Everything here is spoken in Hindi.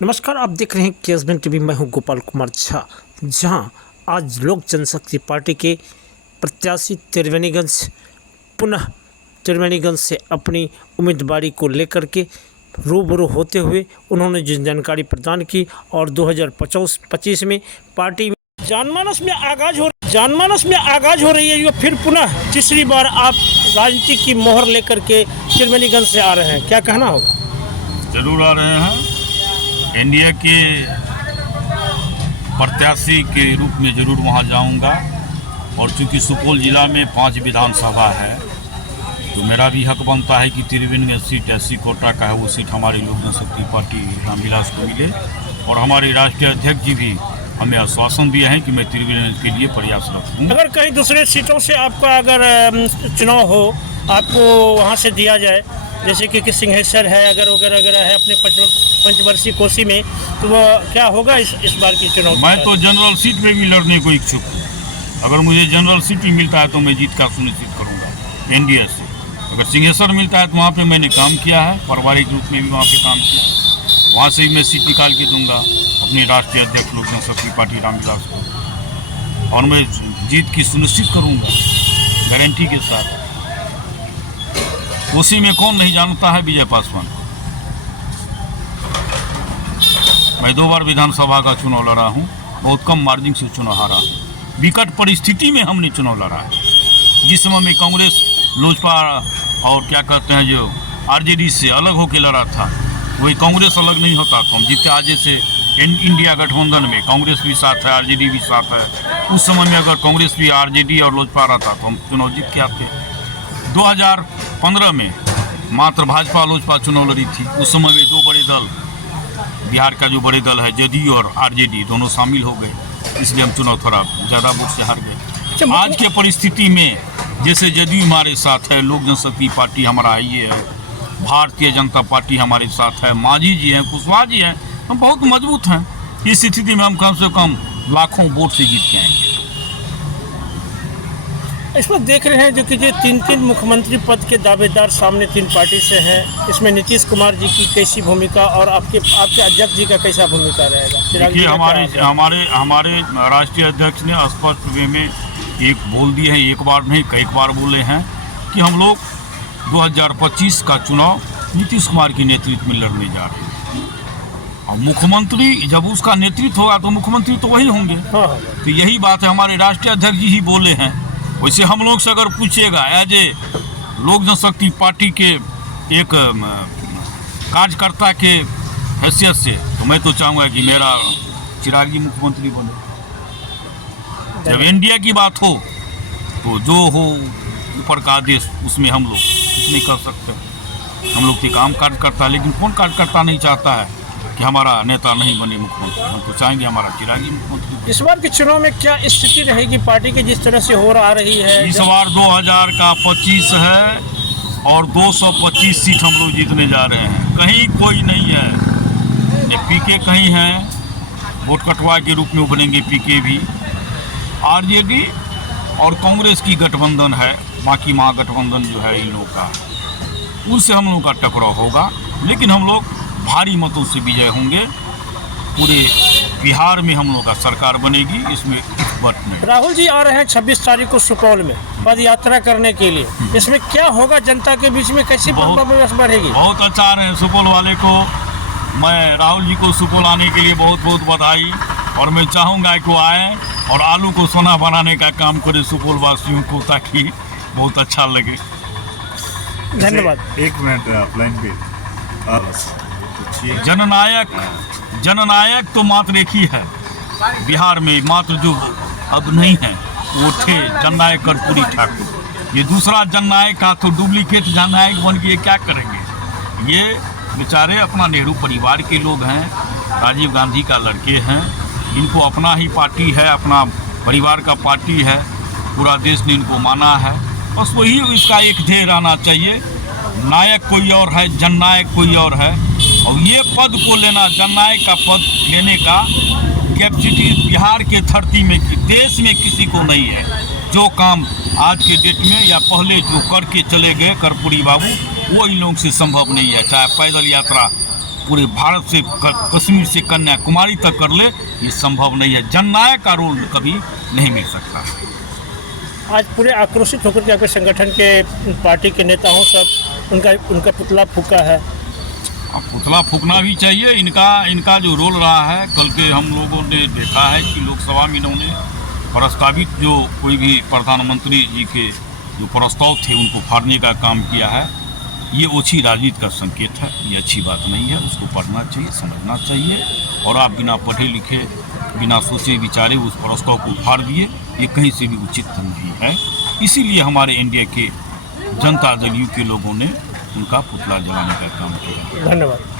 नमस्कार, आप देख रहे हैं केएसबीएन टीवी। मैं हूं गोपाल कुमार झा। जहां आज लोक जनशक्ति पार्टी के प्रत्याशी पुनः त्रिवेणीगंज से अपनी उम्मीदवारी को लेकर के रूबरू होते हुए उन्होंने जिन जानकारी प्रदान की और 2025 में पार्टी जनमानस में आगाज हो रही है। ये फिर पुनः तीसरी बार आप राजनीति की मोहर लेकर के त्रिवेणीगंज से आ रहे हैं, क्या कहना होगा? जरूर आ रहे हैं। एनडीए के प्रत्याशी के रूप में जरूर वहां जाऊंगा और चूंकि सुपौल जिला में 5 विधानसभा है तो मेरा भी हक बनता है कि त्रिवेणीगंज सीट एससी कोटा का है, वो सीट हमारी लोक जनशक्ति पार्टी रामविलास को मिले। और हमारे राष्ट्रीय अध्यक्ष जी भी हमें आश्वासन दिया है कि मैं त्रिवेणीगंज के लिए प्रयासरत हूँ। अगर कहीं दूसरे सीटों से आपका अगर चुनाव हो, आपको वहाँ से दिया जाए, जैसे कि सिंहेश्वर है अगर वगैरह है अपने पंचवर्षीय कोसी में, तो वो क्या होगा इस बार की चुनाव? मैं तो जनरल सीट में भी लड़ने को इच्छुक हूँ। अगर मुझे जनरल सीट भी मिलता है तो मैं जीत का सुनिश्चित करूँगा एनडीए से। अगर सिंहेश्वर मिलता है तो वहाँ पे मैंने काम किया है, पारिवारिक रूप में भी वहाँ पे काम किया, वहाँ से ही मैं सीट निकाल के दूंगा अपने राष्ट्रीय अध्यक्ष लोक जनशक्ति पार्टी रामविलास को, और मैं जीत की सुनिश्चित करूँगा गारंटी के साथ। उसी में कौन नहीं जानता है विजय पासवान। मैं 2 बार विधानसभा का चुनाव लड़ा हूँ, बहुत कम मार्जिन से चुनाव हारा हूँ। विकट परिस्थिति में हमने चुनाव लड़ा है। जिस समय में कांग्रेस लोजपा और क्या कहते हैं जो आरजेडी से अलग होकर लड़ा था, वही कांग्रेस अलग नहीं होता तो हम जीतते। आज जैसे इंडिया गठबंधन में कांग्रेस भी साथ है, आरजेडी भी साथ है, उस समय में अगर कांग्रेस भी आरजेडी और लोजपा रहता तो हम चुनाव जीत के आते। 2015 में मात्र भाजपा लोजपा चुनाव लड़ी थी। उस समय में 2 बड़े दल, बिहार का जो बड़े दल है जदयू और आरजेडी, दोनों शामिल हो गए, इसलिए हम चुनाव थोड़ा ज़्यादा वोट से हार गए। आज के परिस्थिति में जैसे जदयू हमारे साथ है, लोक जनशक्ति पार्टी हमारा ये है, भारतीय जनता पार्टी हमारे साथ है, मांझी जी हैं, कुशवाहा जी हैं, हम बहुत मजबूत हैं। इस स्थिति में हम कम से कम लाखों वोट से जीत के आएंगे। इसमें देख रहे हैं जो कि 3 मुख्यमंत्री पद के दावेदार सामने 3 पार्टी से हैं। इसमें नीतीश कुमार जी की कैसी भूमिका और आपके अध्यक्ष जी का कैसा भूमिका रहेगा? देखिए, हमारे राष्ट्रीय अध्यक्ष ने स्पष्ट वे में एक बोल दिए हैं, एक बार नहीं कई बार बोले हैं कि हम लोग 2025 का चुनाव नीतीश कुमार के नेतृत्व में लड़ने जा रहे हैं। और मुख्यमंत्री जब उसका नेतृत्व होगा तो मुख्यमंत्री तो वही होंगे। तो यही बात है, हमारे राष्ट्रीय अध्यक्ष जी ही बोले हैं। वैसे हम लोग से अगर पूछिएगा एज ए लोक जनशक्ति पार्टी के एक कार्यकर्ता के हैसियत से, तो मैं तो चाहूँगा कि मेरा चिराग जी मुख्यमंत्री बने। जब एनडीए की बात हो तो जो हो ऊपर का आदेश, उसमें हम लोग कुछ नहीं कर सकते। हम लोग के काम कार्यकर्ता, लेकिन कौन कार्यकर्ता नहीं चाहता है कि हमारा नेता नहीं बने मुख्यमंत्री? हम तो चाहेंगे हमारा चिराग जी मुख्यमंत्री। इस बार के चुनाव में क्या स्थिति रहेगी पार्टी की जिस तरह से हो रही है? इस बार 2025 है और 225 सीट हम लोग जीतने जा रहे हैं। कहीं कोई नहीं है, पीके कहीं है, वोट कटवा के रूप में उभरेंगे पीके भी। आरजेडी और कांग्रेस की गठबंधन है, बाकी महागठबंधन जो है इन लोगों का, उनसे हम लोग का टकराव होगा, लेकिन हम लोग भारी मतों से विजय होंगे। पूरे बिहार में हम लोग का सरकार बनेगी, इसमें बट नहीं। राहुल जी आ रहे हैं 26 तारीख को सुपौल में पद यात्रा करने के लिए, इसमें क्या होगा? जनता के बीच में कैसी व्यवस्था बढ़ेगी? बहुत अच्छा रहे सुपौल वाले को। मैं राहुल जी को सुपौल आने के लिए बहुत बहुत बधाई, और मैं चाहूँगा कि वो आए और आलू को सोना बनाने का काम करे सुपौल वासियों को, ताकि बहुत अच्छा लगे। धन्यवाद। 1 मिनट लाइन पे। जननायक तो मात्र एक ही है बिहार में, मात्र जो अब नहीं है वो थे जननायक कर्पूरी ठाकुर। ये दूसरा जननायक का तो डुप्लीकेट जननायक बन के क्या करेंगे? ये बेचारे अपना नेहरू परिवार के लोग हैं, राजीव गांधी का लड़के हैं, इनको अपना ही पार्टी है, अपना परिवार का पार्टी है, पूरा देश ने इनको माना है। बस वही इसका एक ध्येय रहना चाहिए, नायक कोई और है, जननायक कोई और है। और ये पद को लेना, जननायक का पद लेने का कैपेसिटी बिहार के धरती में, देश में किसी को नहीं है। जो काम आज के डेट में या पहले जो करके चले गए कर्पूरी बाबू, वो इन लोगों से संभव नहीं है। चाहे पैदल यात्रा पूरे भारत से कश्मीर से कन्याकुमारी तक कर ले, ये संभव नहीं है। जननायक का रोल कभी नहीं मिल सकता। आज पूरे आक्रोशित होकर के आपके संगठन के पार्टी के नेताओं सब उनका पुतला फूका है। अब पुतला फूकना भी चाहिए। इनका जो रोल रहा है, कल के हम लोगों ने देखा है कि लोकसभा में इन्होंने प्रस्तावित जो कोई भी प्रधानमंत्री जी के जो प्रस्ताव थे उनको फाड़ने का काम किया है। ये ओछी राजनीति का संकेत है, ये अच्छी बात नहीं है। उसको पढ़ना चाहिए, समझना चाहिए। और आप बिना पढ़े लिखे, बिना सोचे विचारे उस प्रस्ताव को फाड़ दिए, ये कहीं से भी उचित नहीं है। इसीलिए हमारे इंडिया के जनता दल यू के लोगों ने उनका पुतला जलाने का काम किया। धन्यवाद।